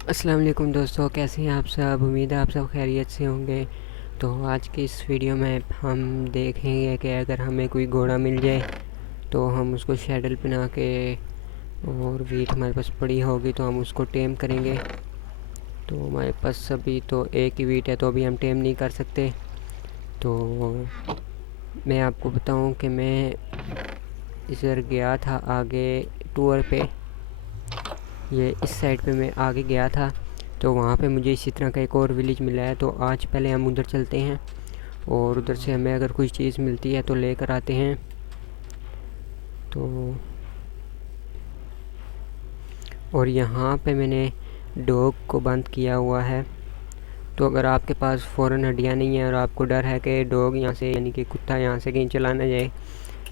अस्सलाम वालेकुम दोस्तों, कैसे हैं आप सब। उम्मीद है आप सब खैरियत से होंगे। तो आज की इस वीडियो में हम देखेंगे कि अगर हमें कोई घोड़ा मिल जाए तो हम उसको शैडल बना के, और वीट हमारे पास पड़ी होगी तो हम उसको टेम करेंगे। तो हमारे पास अभी तो एक ही वीट है, तो अभी हम टेम नहीं कर सकते। तो मैं आपको बताऊं कि मैं इधर गया था आगे टूर पे, ये इस साइड पे मैं आगे गया था। तो वहाँ पे मुझे इसी तरह का एक और विलेज मिला है। तो आज पहले हम उधर चलते हैं और उधर से हमें अगर कोई चीज़ मिलती है तो लेकर आते हैं। तो और यहाँ पे मैंने डॉग को बंद किया हुआ है। तो अगर आपके पास फ़ौरन हड्डियाँ नहीं है और आपको डर है कि डॉग यहाँ से, यानी कि कुत्ता यहाँ से कहीं चला ना जाए,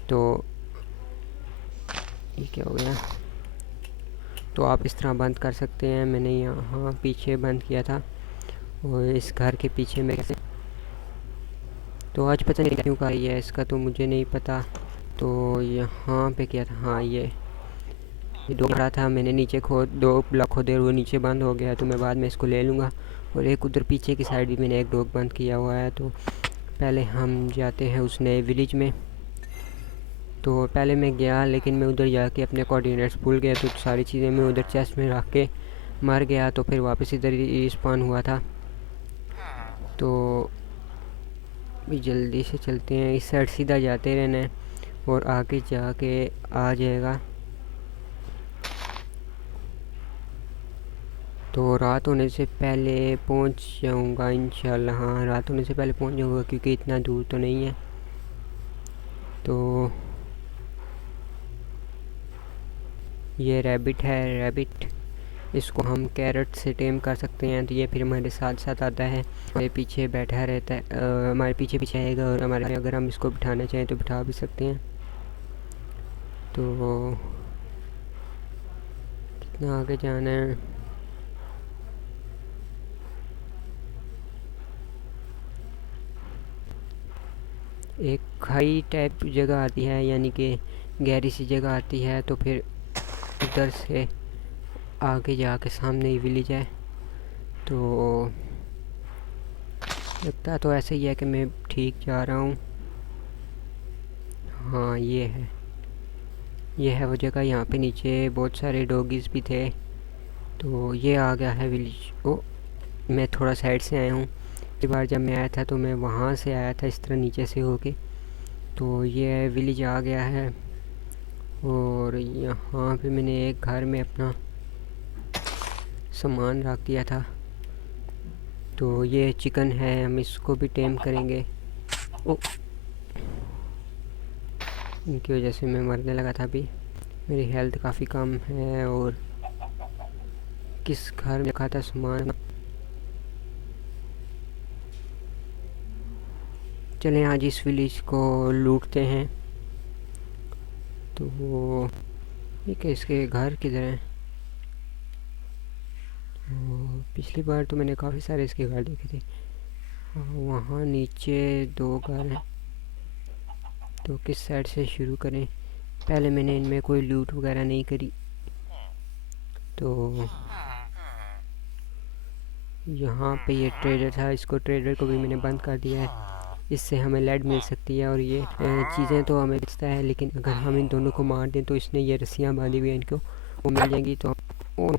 तो ये क्या हो गया, तो आप इस तरह बंद कर सकते हैं। मैंने यहाँ पीछे बंद किया था और इस घर के पीछे में कैसे, तो आज पता नहीं क्यों का है इसका, तो मुझे नहीं पता। तो यहाँ पे क्या था, हाँ ये दो रहा था, मैंने नीचे खोद दो ब्लॉक खोदे और वो नीचे बंद हो गया, तो मैं बाद में इसको ले लूँगा। और एक उधर पीछे की साइड भी मैंने एक डॉग बंद किया हुआ है। तो पहले हम जाते हैं उस नए विलेज में। तो पहले मैं गया, लेकिन मैं उधर जाके अपने कोऑर्डिनेट्स भूल गया, तो सारी चीज़ें मैं उधर चेस्ट में रख के मर गया। तो फिर वापस इधर ही स्पॉन हुआ था। तो भी जल्दी से चलते हैं, इस साइड सीधा जाते रहना है और आगे जाके आ जाएगा। तो रात होने से पहले पहुंच जाऊंगा इंशाल्लाह। हाँ, रात होने से पहले पहुंच जाऊंगा क्योंकि इतना दूर तो नहीं है। तो ये रैबिट है, रैबिट, इसको हम कैरेट से टेम कर सकते हैं। तो ये फिर हमारे साथ साथ आता है, हमारे पीछे बैठा रहता है, हमारे पीछे पीछे आएगा और हमारे, अगर हम इसको बिठाना चाहें तो बिठा भी सकते हैं। तो कितना आगे जाना है, एक खाई टाइप जगह आती है, यानी कि गहरी सी जगह आती है। तो फिर उधर से आगे जाके सामने ही विलेज है। तो लगता तो ऐसा ही है कि मैं ठीक जा रहा हूँ। हाँ, ये है वो जगह। यहाँ पे नीचे बहुत सारे डॉगीज़ भी थे। तो ये आ गया है विलेज। ओ, मैं थोड़ा साइड से आया हूँ। पिछली बार जब मैं आया था तो मैं वहाँ से आया था, इस तरह नीचे से होके। तो ये विलेज आ गया है। और यहाँ पे मैंने एक घर में अपना सामान रख दिया था। तो ये चिकन है, हम इसको भी टेम करेंगे। ओ, इनकी वजह से मैं मरने लगा था अभी। मेरी हेल्थ काफ़ी कम है। और किस घर में रखा था सामान, चलें आज इस विलेज को लूटते हैं। तो ये क्या, इसके घर किधर हैं। पिछली बार तो मैंने काफ़ी सारे इसके घर देखे थे। वहाँ नीचे दो घर हैं। तो किस साइड से शुरू करें, पहले मैंने इनमें कोई लूट वगैरह नहीं करी। तो यहाँ पे ये ट्रेडर था, इसको, ट्रेडर को भी मैंने बंद कर दिया है। इससे हमें लेड मिल सकती है और ये चीज़ें तो हमें बेचता है, लेकिन अगर हम इन दोनों को मार दें तो इसने ये रस्सियाँ बांधी हुई हैं, इनको वो मिल जाएंगी। तो ओ,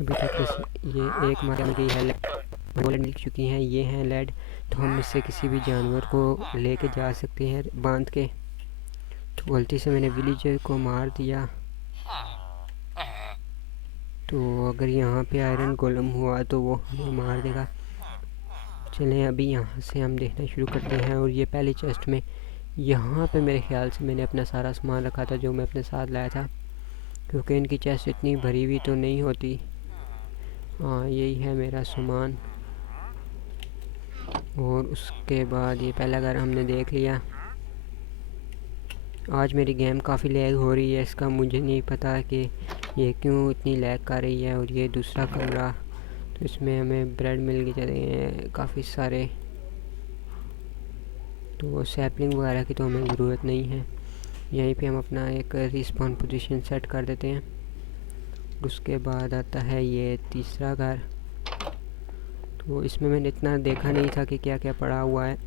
अभी तक ये एक मार गई है, लेड मिल चुकी हैं, ये हैं लेड। तो हम इससे किसी भी जानवर को लेके जा सकते हैं बांध के। तो गलती से मैंने विलेजर को मार दिया। तो अगर यहाँ पे आयरन गोलम हुआ तो वो हमें मार देगा। चलें अभी यहाँ से हम देखना शुरू करते हैं। और ये पहली चेस्ट में, यहाँ पे मेरे ख्याल से मैंने अपना सारा सामान रखा था जो मैं अपने साथ लाया था, क्योंकि इनकी चेस्ट इतनी भरी हुई तो नहीं होती। हाँ, यही है मेरा सामान। और उसके बाद ये पहला घर हमने देख लिया। आज मेरी गेम काफ़ी लैग हो रही है, इसका मुझे नहीं पता कि ये क्यों इतनी लैग कर रही है। और ये दूसरा कमरा, तो इसमें हमें ब्रेड मिल के चले हैं काफ़ी सारे। तो सैपलिंग वगैरह की तो हमें ज़रूरत नहीं है। यहीं पे हम अपना एक रिस्पॉन पोजीशन सेट कर देते हैं। उसके बाद आता है ये तीसरा घर। तो इसमें मैंने इतना देखा नहीं था कि क्या क्या पड़ा हुआ है।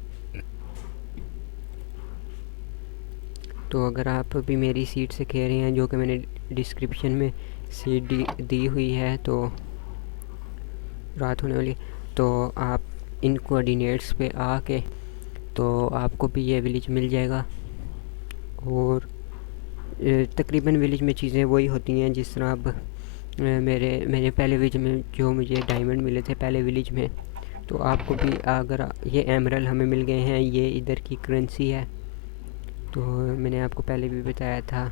तो अगर आप भी मेरी सीट से खेल रहे हैं, जो कि मैंने डिस्क्रिप्शन में सीट दी हुई है, तो रात होने वाली, तो आप इन कोऑर्डिनेट्स पे आके तो आपको भी ये विलेज मिल जाएगा। और तकरीबन विलेज में चीज़ें वही होती हैं जिस तरह अब मेरे पहले विलेज में जो मुझे डायमंड मिले थे पहले विलेज में, तो आपको भी अगर ये एमरल्ड हमें मिल गए हैं, ये इधर की करेंसी है। तो मैंने आपको पहले भी बताया था।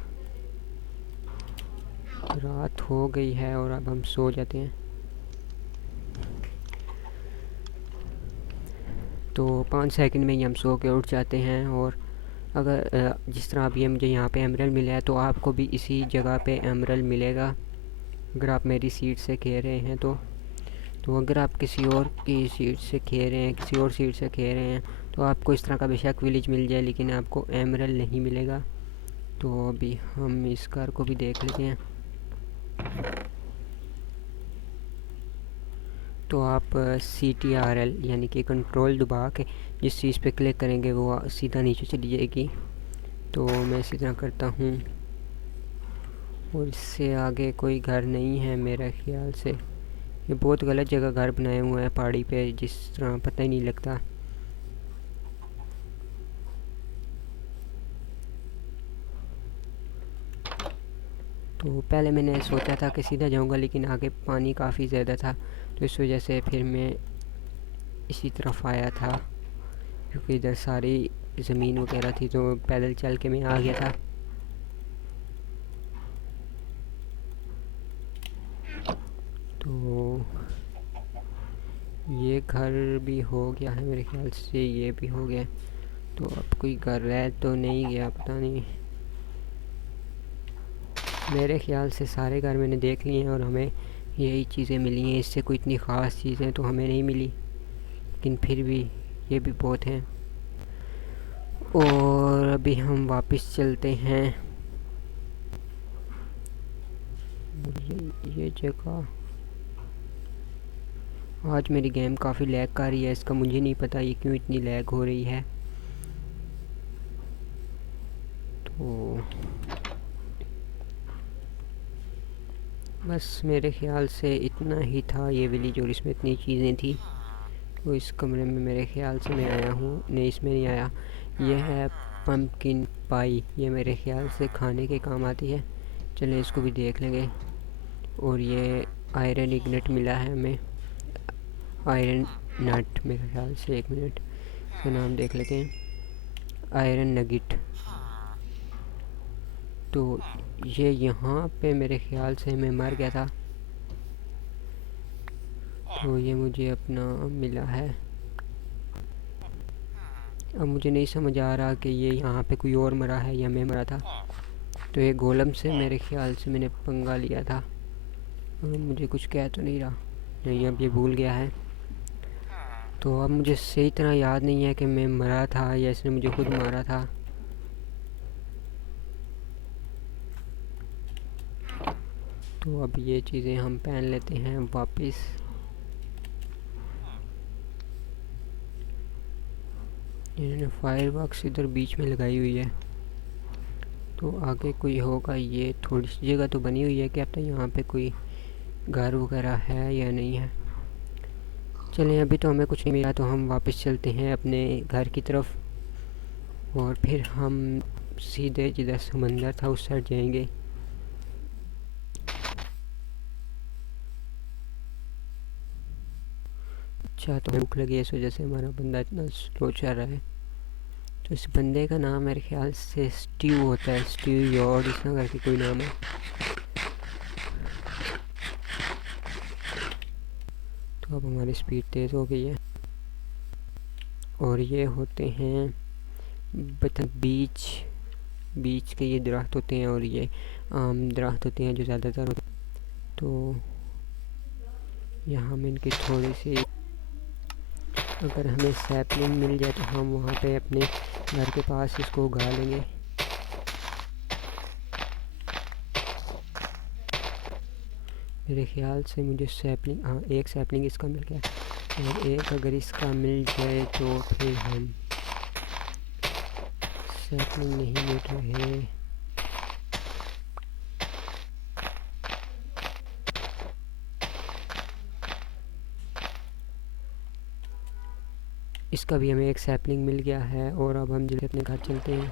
रात हो गई है और अब हम सो जाते हैं। तो 5 सेकंड में ही हम सो के उठ जाते हैं। और अगर जिस तरह अब ये मुझे यहाँ पे एमरल्ड मिला है, तो आपको भी इसी जगह पे एमरल्ड मिलेगा अगर आप मेरी सीट से खेल रहे हैं। तो अगर आप किसी और की सीट से खेल रहे हैं, किसी और सीट से खेल रहे हैं, तो आपको इस तरह का बेशक विलेज मिल जाए, लेकिन आपको एमरल्ड नहीं मिलेगा। तो अभी हम इस कार को भी देख लेते हैं। तो आप CTRL यानी कि कंट्रोल दबा के जिस चीज़ पे क्लिक करेंगे वो सीधा नीचे चली जाएगी। तो मैं इसी तरह करता हूँ। और इससे आगे कोई घर नहीं है मेरे ख्याल से। ये बहुत गलत जगह घर बनाए हुए हैं पहाड़ी पे, जिस तरह पता ही नहीं लगता। तो पहले मैंने सोचा था कि सीधा जाऊंगा, लेकिन आगे पानी काफ़ी ज़्यादा था, तो इस वजह से फिर मैं इसी तरफ आया था, क्योंकि इधर सारी ज़मीन वगैरह थी, तो पैदल चल के मैं आ गया था। तो ये घर भी हो गया है मेरे ख्याल से, ये भी हो गया। तो अब कोई घर रह तो नहीं गया, पता नहीं। मेरे ख्याल से सारे घर मैंने देख लिए हैं और हमें यही चीज़ें मिली हैं। इससे कोई इतनी ख़ास चीज़ें तो हमें नहीं मिली, लेकिन फिर भी ये भी बहुत हैं। और अभी हम वापस चलते हैं। ये जगह, आज मेरी गेम काफ़ी लैग कर रही है, इसका मुझे नहीं पता ये क्यों इतनी लैग हो रही है। तो बस मेरे ख्याल से इतना ही था ये विलेज, और इसमें इतनी चीज़ें थी। तो इस कमरे में मेरे ख्याल से मैं आया हूँ, नहीं इसमें नहीं आया। ये है पम्पकिन पाई, ये मेरे ख्याल से खाने के काम आती है। चलिए इसको भी देख लेंगे। और ये आयरन इग्नेट मिला है हमें, आयरन नट मेरे ख्याल से। एक मिनट, इसका नाम देख लेते हैं, आयरन नगिट। तो ये यहाँ पे मेरे ख्याल से मैं मर गया था, तो ये मुझे अपना मिला है। अब मुझे नहीं समझ आ रहा कि ये यहाँ पे कोई और मरा है या मैं मरा था। तो ये गोलम से मेरे ख्याल से मैंने पंगा लिया था। मुझे कुछ कह तो नहीं रहा, नहीं अब ये भूल गया है। तो अब मुझे सही तरह याद नहीं है कि मैं मरा था या इसने मुझे खुद मारा था। तो अब ये चीज़ें हम पहन लेते हैं वापस। इन्होंने फायर बॉक्स इधर बीच में लगाई हुई है, तो आगे कोई होगा। ये थोड़ी सी जगह तो बनी हुई है, क्या पता यहाँ पे कोई घर वगैरह है या नहीं है। चलें, अभी तो हमें कुछ नहीं मिला, तो हम वापस चलते हैं अपने घर की तरफ। और फिर हम सीधे जिधर समंदर था उस साइड जाएंगे। अच्छा, तो भूख लगी है, इस वजह से हमारा बंदा इतना स्लो चल रहा है। तो इस बंदे का नाम मेरे ख्याल से स्टीव होता है, स्टीव यॉर्ड इस तरह करके कोई नाम है। तो अब हमारी स्पीड तेज़ हो गई है। और ये होते हैं बीच के ये दरख्त होते हैं, और ये आम दरख्त होते हैं जो ज़्यादातर होते हैं। तो यहाँ हम इनकी थोड़ी सी, अगर हमें सैपलिंग मिल जाए तो हम वहाँ पे अपने घर के पास इसको उगा लेंगे। मेरे ख्याल से मुझे सैपलिंग, हाँ एक सैपलिंग इसका मिल गया, और एक अगर इसका मिल जाए तो फिर हम, सैपलिंग नहीं मिल रहे। इसका भी हमें एक सैपलिंग मिल गया है, और अब हम जल्दी अपने घर चलते हैं।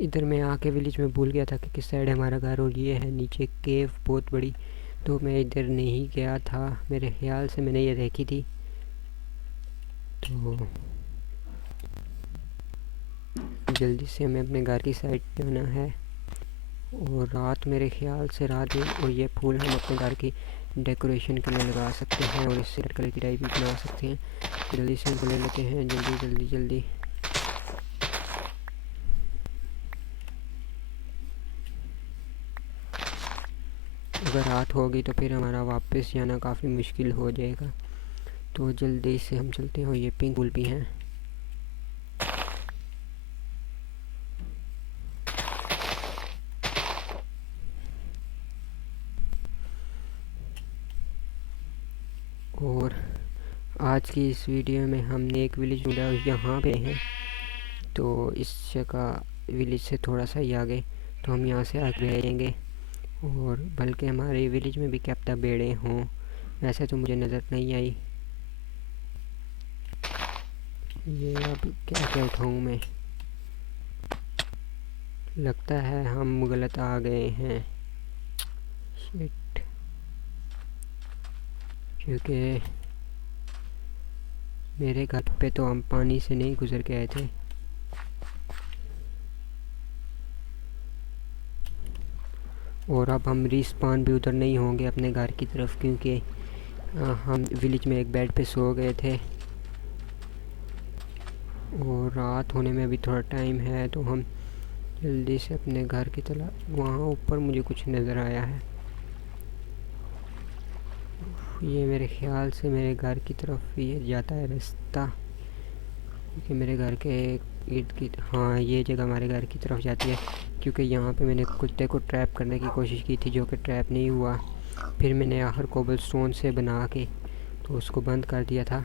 इधर मैं आके विलेज में भूल गया था कि किस साइड हमारा घर, और ये है नीचे केव बहुत बड़ी, तो मैं इधर नहीं गया था, मेरे ख्याल से मैंने ये देखी थी। तो जल्दी से हमें अपने घर की साइड पे आना है, और रात, मेरे ख्याल से रात है, और ये फूल हम अपने घर की डेकोरेशन के लिए लगा सकते हैं, और इससे रेड कलर की डाई भी बना सकते हैं। जल्दी से इनको ले लेते हैं, जल्दी जल्दी जल्दी। अगर रात होगी तो फिर हमारा वापस जाना काफ़ी मुश्किल हो जाएगा, तो जल्दी से हम चलते हैं। और ये पिंक फूल भी हैं। और आज की इस वीडियो में हमने एक विलेज ढूंढा, यहाँ पे हैं, तो इस जगह विलेज से थोड़ा सा ही आगे, तो हम यहाँ से आगे भेजेंगे। और बल्कि हमारे विलेज में भी क्या पता भेड़ें हों, वैसे तो मुझे नज़र नहीं आई। ये अब क्या उठाऊँ मैं, लगता है हम गलत आ गए हैं, शिट, क्योंकि मेरे घर पे तो हम पानी से नहीं गुजर के आए थे। और अब हम रिस्पॉन भी उधर नहीं होंगे अपने घर की तरफ, क्योंकि हम विलेज में एक बेड पे सो गए थे, और रात होने में अभी थोड़ा टाइम है, तो हम जल्दी से अपने घर की तरफ, वहाँ ऊपर मुझे कुछ नज़र आया है, ये मेरे ख्याल से मेरे घर की तरफ ये जाता है रास्ता, क्योंकि मेरे घर के इर्द गिर्द, हाँ ये जगह हमारे घर की तरफ जाती है, क्योंकि यहाँ पे मैंने कुत्ते को ट्रैप करने की कोशिश की थी, जो कि ट्रैप नहीं हुआ। फिर मैंने आखिर कोबल स्टोन से बना के तो उसको बंद कर दिया था।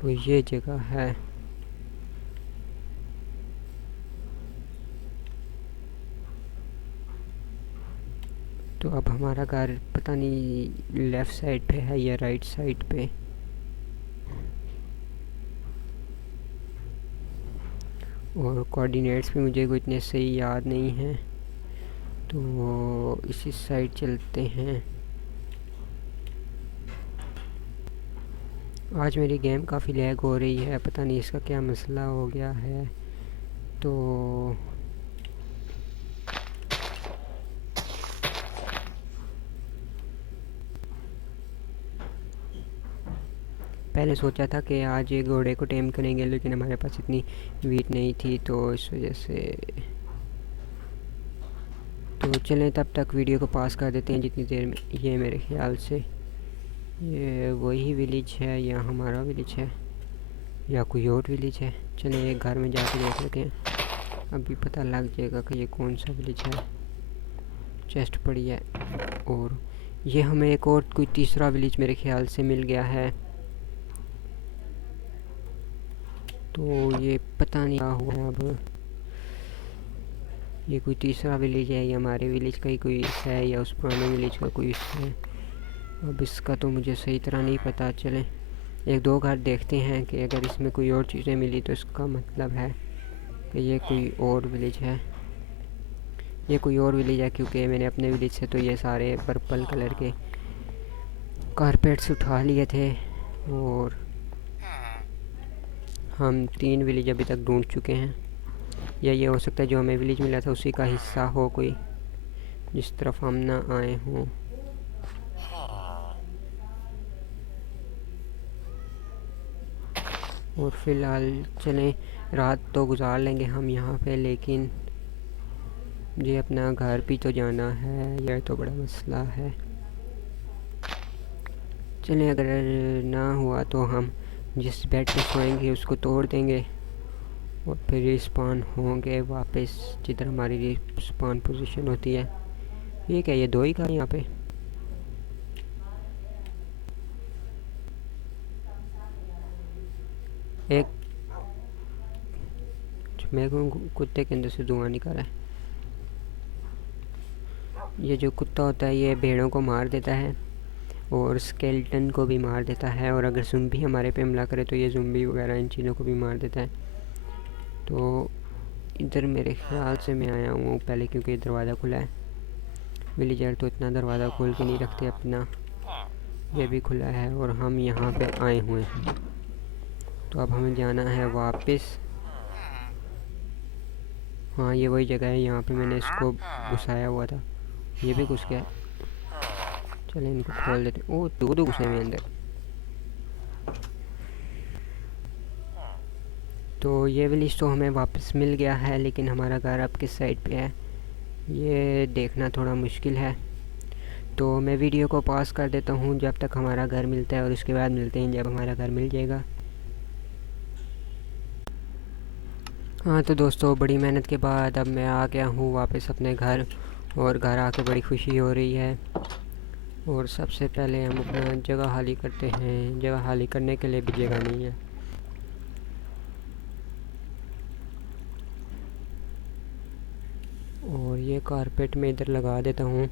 तो ये जगह है। तो अब हमारा घर पता नहीं लेफ़्ट साइड पे है या राइट साइड पे, और कोऑर्डिनेट्स भी मुझे कोई इतने सही याद नहीं हैं, तो इसी साइड चलते हैं। आज मेरी गेम काफ़ी लैग हो रही है, पता नहीं इसका क्या मसला हो गया है। तो पहले सोचा था कि आज ये घोड़े को टेम करेंगे, लेकिन हमारे पास इतनी वीट नहीं थी, तो इस वजह से, तो चलें तब तक वीडियो को पास कर देते हैं जितनी देर में। ये मेरे ख्याल से ये वही विलेज है, या हमारा विलेज है, या कोई और विलेज है। चलें एक घर में जाके देख लेते हैं, अभी पता लग जाएगा कि ये कौन सा विलेज है। चेस्ट पड़ी है, और ये हमें एक और कोई तीसरा विलेज मेरे ख्याल से मिल गया है, तो ये पता नहीं क्या हुआ है अब। ये कोई तीसरा विलेज है, या हमारे विलेज का ही कोई है, या उस पुराने विलेज का कोई है, अब इसका तो मुझे सही तरह नहीं पता। चलें एक दो घर देखते हैं कि अगर इसमें कोई और चीज़ें मिली तो इसका मतलब है कि ये कोई और विलेज है। ये कोई और विलेज है, क्योंकि मैंने अपने विलेज से तो ये सारे पर्पल कलर के कारपेट्स उठा लिए थे, और हम 3 विलेज अभी तक ढूंढ चुके हैं। या ये हो सकता है जो हमें विलेज मिला था उसी का हिस्सा हो कोई, जिस तरफ हम ना आए हों। और फ़िलहाल चलें रात तो गुजार लेंगे हम यहाँ पे, लेकिन मुझे अपना घर भी तो जाना है, यह तो बड़ा मसला है। चलिए, अगर ना हुआ तो हम जिस बेड पे सोएंगे उसको तोड़ देंगे और फिर रिस्पॉन होंगे वापस जिधर हमारी रिस्पॉन पोजीशन होती है। ये क्या, ये दो ही का यहाँ पे? एक मेरे को कुत्ते के अंदर से धुआं निकल रहा है। ये जो कुत्ता होता है ये भेड़ों को मार देता है और स्केलेटन को भी मार देता है, और अगर ज़ुम्बी हमारे पे हमला करे तो ये ज़ुम्बी वगैरह इन चीज़ों को भी मार देता है। तो इधर मेरे ख्याल से मैं आया हूँ पहले, क्योंकि दरवाज़ा खुला है। विलेजर तो इतना दरवाज़ा खोल के नहीं रखते अपना, ये भी खुला है और हम यहाँ पे आए हुए हैं। तो अब हमें जाना है वापस। हाँ, ये वही जगह है, यहाँ पे मैंने इसको घुसाया हुआ था। ये भी घुस गया। चले इनको खोल देते। ओ, दो घुसे हुए अंदर। तो ये विलेज तो हमें वापस मिल गया है, लेकिन हमारा घर अब किस साइड पे है ये देखना थोड़ा मुश्किल है। तो मैं वीडियो को पॉज कर देता हूँ जब तक हमारा घर मिलता है, और उसके बाद मिलते हैं जब हमारा घर मिल जाएगा। हाँ तो दोस्तों, बड़ी मेहनत के बाद अब मैं आ गया हूँ वापस अपने घर, और घर आके बड़ी खुशी हो रही है। और सबसे पहले हम अपना जगह खाली करते हैं। जगह खाली करने के लिए भी जगह नहीं है। और ये कारपेट मैं इधर लगा देता हूँ।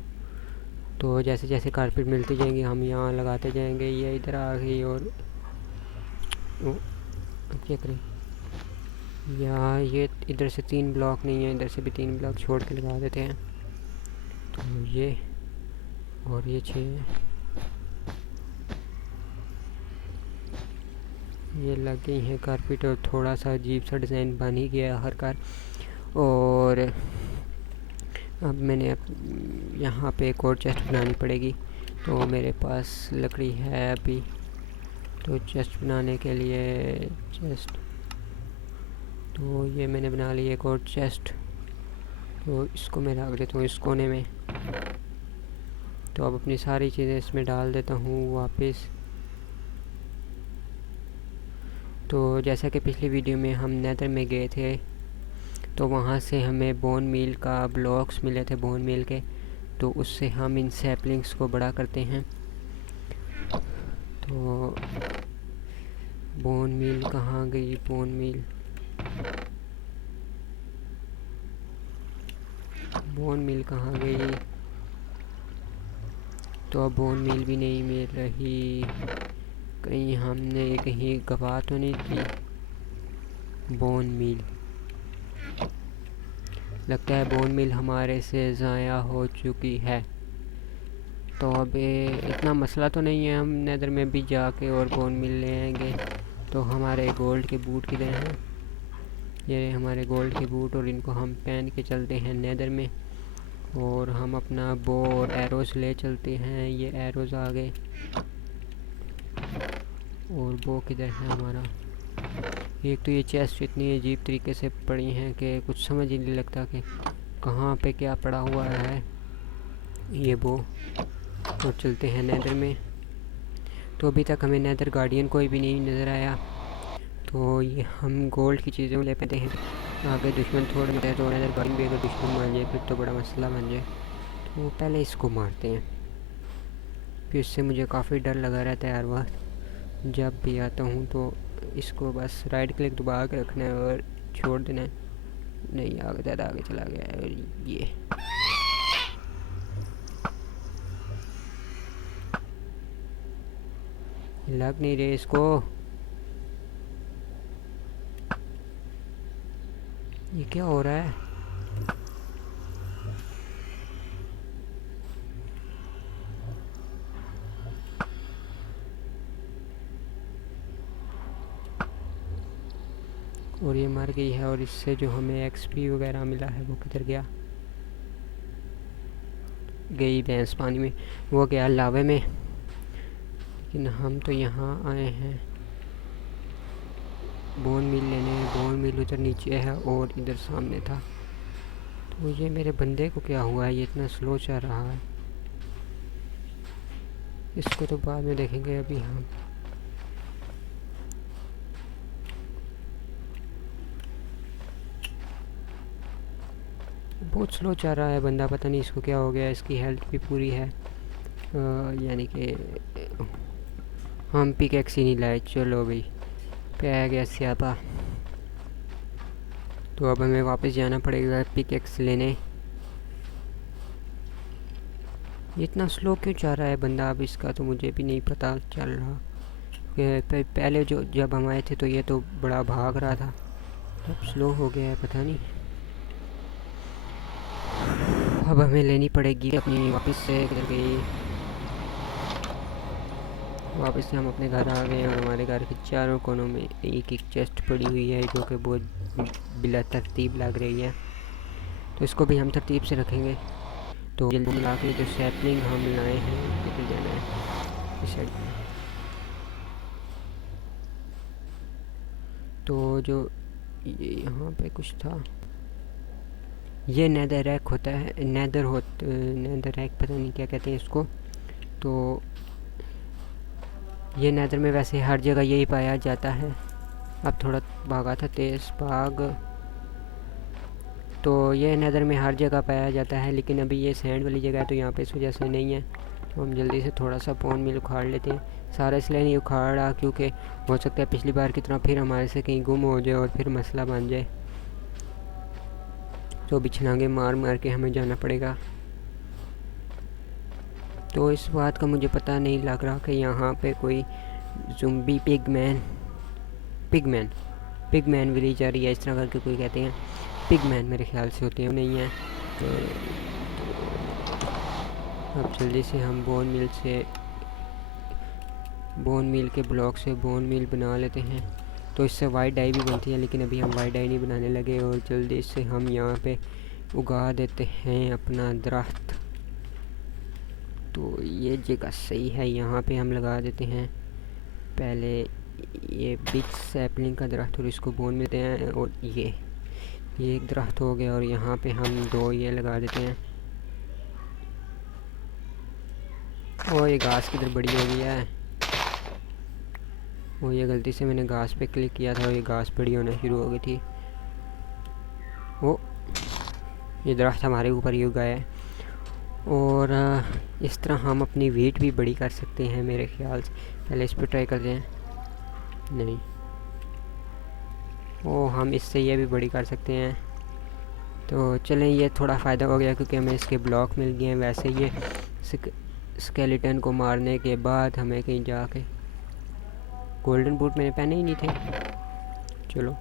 तो जैसे जैसे कारपेट मिलती जाएंगी हम यहाँ लगाते जाएंगे। ये इधर आ गई, और क्या करें, यहाँ ये इधर से 3 ब्लॉक नहीं है, इधर से भी 3 ब्लॉक छोड़ के लगा देते हैं। तो ये और ये 6 है, ये लग गई हैं कारपेट, और थोड़ा सा अजीब सा डिज़ाइन बन ही गया हर कार। और अब मैंने यहाँ पे एक और चेस्ट बनानी पड़ेगी। तो मेरे पास लकड़ी है अभी, तो चेस्ट बनाने के लिए तो ये मैंने बना ली एक और चेस्ट। तो इसको मैं रख देता हूँ इस कोने में। तो अब अपनी सारी चीज़ें इसमें डाल देता हूँ वापस। तो जैसा कि पिछली वीडियो में हम नेदर में गए थे, तो वहाँ से हमें बोन मील का ब्लॉक्स मिले थे, बोन मील के। तो उससे हम इन सैपलिंग्स को बड़ा करते हैं। तो बोन मील कहाँ गई? बोन मील कहाँ गई? तो अब बोन मील भी नहीं मिल रही। कहीं हमने कहीं गवा तो नहीं की बोन मील? लगता है बोन मील हमारे से ज़ाया हो चुकी है। तो अब इतना मसला तो नहीं है, हम नेदर में भी जाके और बोन मिल ले आएंगे। तो हमारे गोल्ड के बूट किधर हैं? ये हमारे गोल्ड के बूट, और इनको हम पहन के चलते हैं नेदर में। और हम अपना बो और एरोज़ ले चलते हैं। ये एरोज़ आ गए, और बो किधर है हमारा? एक तो ये चेस्ट इतनी अजीब तरीके से पड़ी हैं कि कुछ समझ ही नहीं लगता कि कहाँ पे क्या पड़ा हुआ है। ये बो, और चलते हैं नेदर में। तो अभी तक हमें नेदर गार्डियन कोई भी नहीं नज़र आया। तो ये हम गोल्ड की चीज़ें ले पाते हैं। आगे दुश्मन थोड़ में है, तो नेदर गार्डियन भी अगर दुश्मन मान जाए फिर तो बड़ा मसला बन जाए। तो पहले इसको मारते हैं। फिर इससे मुझे काफ़ी डर लगा रहता है हर वक्त जब भी आता हूँ। तो इसको बस राइट क्लिक दबा के रखना है और छोड़ देना है। नहीं, आगे ज़्यादा आगे चला गया है। और ये लग नहीं रहे इसको। ये क्या हो रहा है? और ये मर गई है, और इससे जो हमें एक्सपी वगैरह मिला है वो किधर गया? गई भैंस पानी में, वो गया लावे में। लेकिन हम तो यहाँ आए हैं बोन मिल लेने। बोन मिल उधर नीचे है और इधर सामने था। मुझे मेरे बंदे को क्या हुआ है, ये इतना स्लो चल रहा है। इसको तो बाद में देखेंगे, अभी हम बहुत स्लो चल रहा है बंदा, पता नहीं इसको क्या हो गया। इसकी हेल्थ भी पूरी है, यानी कि हम पिकैक्स ही नहीं लाए। चलो भाई, पे आ गया स्यापा। तो अब हमें वापस जाना पड़ेगा पिकैक्स लेने। इतना स्लो क्यों चल रहा है बंदा, अब इसका तो मुझे भी नहीं पता चल रहा। पहले जब हम आए थे तो ये तो बड़ा भाग रहा था, अब स्लो हो गया है, पता नहीं। अब हमें लेनी पड़ेगी अपनी वापस से, किधर गई। वापस से हम अपने घर आ गए और हमारे घर के चारों कोनों में एक एक चेस्ट पड़ी हुई है जो कि बहुत बिला तरतीब लग रही है। तो इसको भी हम तरतीब से रखेंगे। तो जल्दी मिला के जो सैपलिंग हम लाए हैं किधर जाना है, इस साइड। तो जो ये यहाँ पे कुछ था, ये नेदर रैक होता है, नेदर रैक पता नहीं क्या कहते हैं इसको। तो ये नेदर में वैसे हर जगह यही पाया जाता है। अब थोड़ा भागा था, तेज़ भाग। तो ये नेदर में हर जगह पाया जाता है, लेकिन अभी ये सैंड वाली जगह है तो यहाँ पे इस वजह से नहीं है। तो हम जल्दी से थोड़ा सा बोन मील उखाड़ लेते हैं। सारा इसलिए नहीं उखाड़ा क्योंकि हो सकता है पिछली बार की तरह फिर हमारे से कहीं गुम हो जाए और फिर मसला बन जाए। तो बिछनागे मार मार के हमें जाना पड़ेगा। तो इस बात का मुझे पता नहीं लग रहा कि यहाँ पे कोई ज़ुम्बी पिगमैन विलेजर या इस तरह करके कोई कहते हैं। पिगमैन मेरे ख्याल से होते हैं, नहीं है। तो अब जल्दी से हम बोन मील के ब्लॉक से बोन मील बना लेते हैं। तो इससे वाइट डाई भी बनती है, लेकिन अभी हम वाइट डाई नहीं बनाने लगे। और जल्दी से हम यहाँ पे उगा देते हैं अपना दरख्त। तो ये जगह सही है, यहाँ पे हम लगा देते हैं पहले ये बिग सैपलिंग का दरख्त और इसको बोन मिलते हैं। और ये एक दरख्त हो गया और यहाँ पे हम 2 ये लगा देते हैं। और ये घास किधर बड़ी हो गई है। वो ये गलती से मैंने घास पे क्लिक किया था और ये घास बड़ी होना शुरू हो गई थी। वो ये दरख्त हमारे ऊपर ही उगाया है। और इस तरह हम अपनी वेट भी बड़ी कर सकते हैं मेरे ख्याल से। पहले इस पर ट्राई करते हैं, नहीं। ओ, हम इससे ये भी बड़ी कर सकते हैं। तो चलें, ये थोड़ा फ़ायदा हो गया क्योंकि हमें इसके ब्लॉक मिल गए हैं। वैसे ये स्केलेटन को मारने के बाद हमें कहीं जाके गोल्डन बूट मैंने पहने ही नहीं थे। चलो,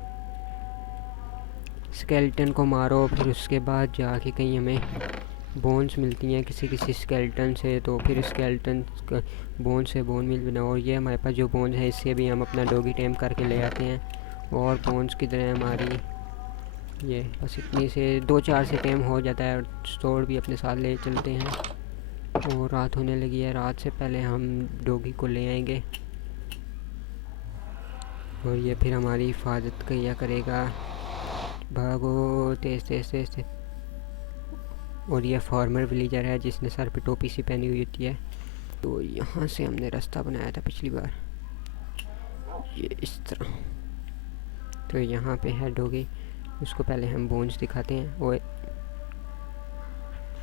स्केलेटन को मारो, फिर उसके बाद जाके कहीं हमें बोन्स मिलती हैं किसी स्केलेटन से। तो फिर स्केलेटन बोन से बोन मिल बनाओ। और ये हमारे पास जो बोन्स हैं इससे भी हम अपना डॉगी टेम करके ले आते हैं। और बोन्स किधर है हमारी, ये बस इतनी से 2-4 से टेम हो जाता है। और स्टोर भी अपने साथ ले चलते हैं। और रात होने लगी है, रात से पहले हम डॉगी को ले आएंगे और ये फिर हमारी हिफाजत किया करेगा। भागो तेज़ तेज़ तेज़ तेज़। और ये फार्मर विलेजर है जिसने सर पे टोपी सी पहनी हुई होती है। तो यहाँ से हमने रास्ता बनाया था पिछली बार, ये इस तरह। तो यहाँ पे है डॉगी, उसको पहले हम बोन्स दिखाते हैं।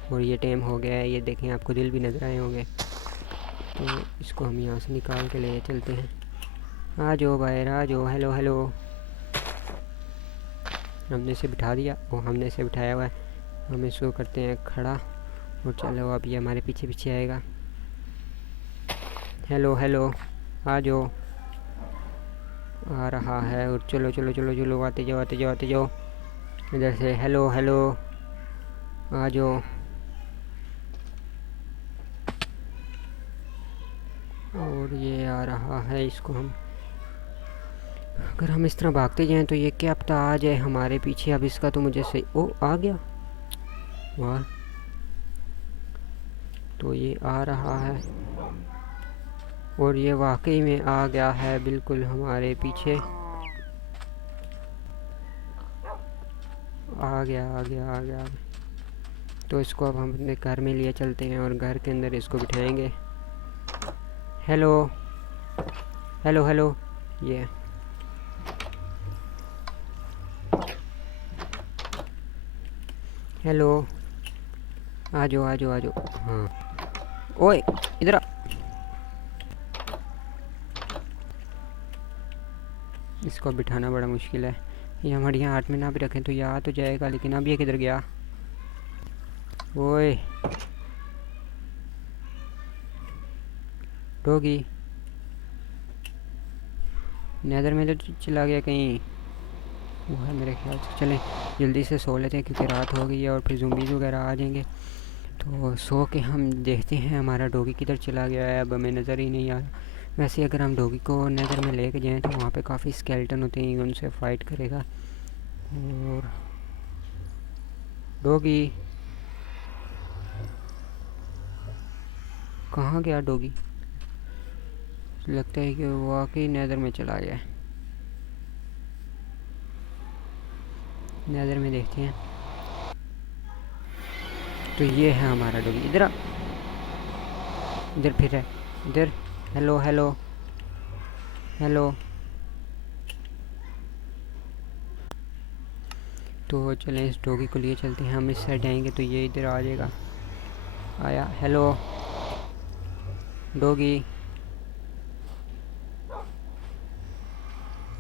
और ये टेम हो गया है, ये देखें, आपको दिल भी नज़र आए होंगे। तो इसको हम यहाँ से निकाल के ले चलते हैं। आ जाओ बाहर, आ जाओ। Hello hello. हमने इसे बिठा दिया, वो हमने इसे बिठाया हुआ है। हम इसको करते हैं खड़ा और चलो, अब ये हमारे पीछे पीछे आएगा। हेलो हेलो, आ जाओ। आ रहा है। और चलो चलो चलो चलो, आते जाओ आते जाओ आते जाओ इधर से। हेलो हेलो, आ जाओ। और ये आ रहा है, इसको हम अगर हम इस तरह भागते जाएं तो ये क्या पता आ जाए हमारे पीछे। अब इसका तो मुझे सही, ओ आ गया, वाह। तो ये आ रहा है और ये वाकई में आ गया है बिल्कुल हमारे पीछे। आ गया आ गया आ गया। तो इसको अब हम अपने घर में लिए चलते हैं और घर के अंदर इसको बिठाएंगे। हेलो हेलो हेलो, ये हेलो, आ जाओ आ जाओ आ जाओ। हाँ, ओए इधर आ। इसको बिठाना बड़ा मुश्किल है। ये हमारे यहाँ हाथ में ना भी रखें तो ये आ तो जाएगा, लेकिन अब ये किधर गया? ओए डॉगी, नेदर में तो चला गया कहीं। वो है मेरे ख्याल से। चलें जल्दी से सो लेते हैं क्योंकि रात हो गई है और फिर ज़ुम्बीज़ वगैरह आ जाएंगे। तो सो के हम देखते हैं हमारा डॉगी किधर चला गया है। अब हमें नज़र ही नहीं आ रहा। वैसे अगर हम डॉगी को नज़र में लेके जाएं तो वहाँ पे काफ़ी स्केलेटन होते हैं, उनसे फाइट करेगा। और डॉगी कहाँ गया? डॉगी लगता है कि वो वाकई नज़र में चला गया है। नज़र में देखते हैं। तो ये है हमारा डॉगी। इधर आ, इधर फिर है, इधर। Hello hello hello. तो चलें इस डॉगी को लिए चलते हैं। हम इस साइड आएंगे तो ये इधर आ जाएगा। आया। Hello doggy.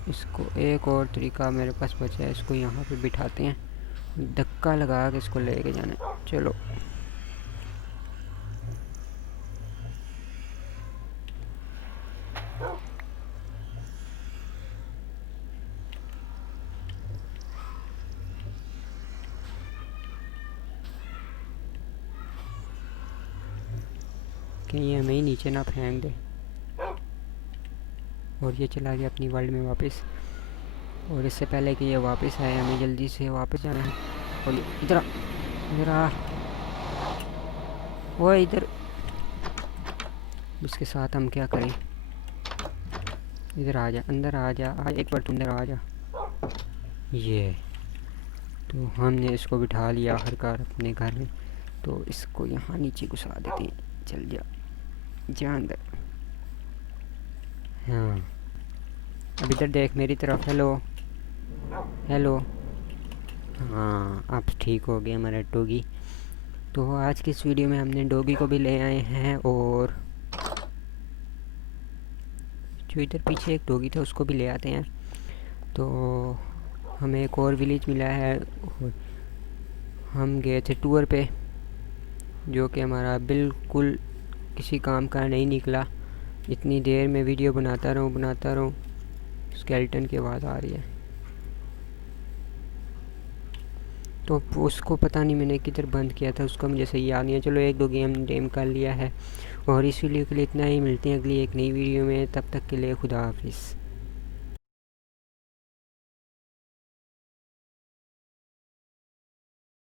इसको एक और तरीका मेरे पास बचा है, इसको यहाँ पे बिठाते हैं, धक्का लगा के इसको लेके जाना है। चलो कि ये हमें ही नीचे ना फेंक दे। और ये चला गया अपनी वर्ल्ड में वापस। और इससे पहले कि ये वापस आए हमें जल्दी से वापस जाना है। और इधर आ, इधर आ, वो इधर। इसके साथ हम क्या करें? इधर आ जा, अंदर आ जा, एक बार तुम अंदर आ जा। ये तो हमने इसको बिठा लिया आखिरकार अपने घर में। तो इसको यहाँ नीचे घुसा देते हैं। चल जा, जा अंदर। हाँ, अब इधर देख मेरी तरफ। Hello hello. हाँ, अब ठीक हो गया हमारा डॉगी। तो आज की इस वीडियो में हमने डॉगी को भी ले आए हैं, और जो इधर पीछे एक डॉगी था उसको भी ले आते हैं। तो हमें एक और विलेज मिला है, और हम गए थे टूर पे, जो कि हमारा बिल्कुल किसी काम का नहीं निकला। इतनी देर में वीडियो बनाता रहूँ, स्केलेटन की आवाज़ आ रही है। तो उसको पता नहीं मैंने किधर बंद किया था, उसका मुझे सही याद नहीं है। चलो एक दो गेम डेम कर लिया है, और इस वीडियो के लिए इतना ही। मिलते हैं अगली एक नई वीडियो में, तब तक के लिए खुदा हाफिज़।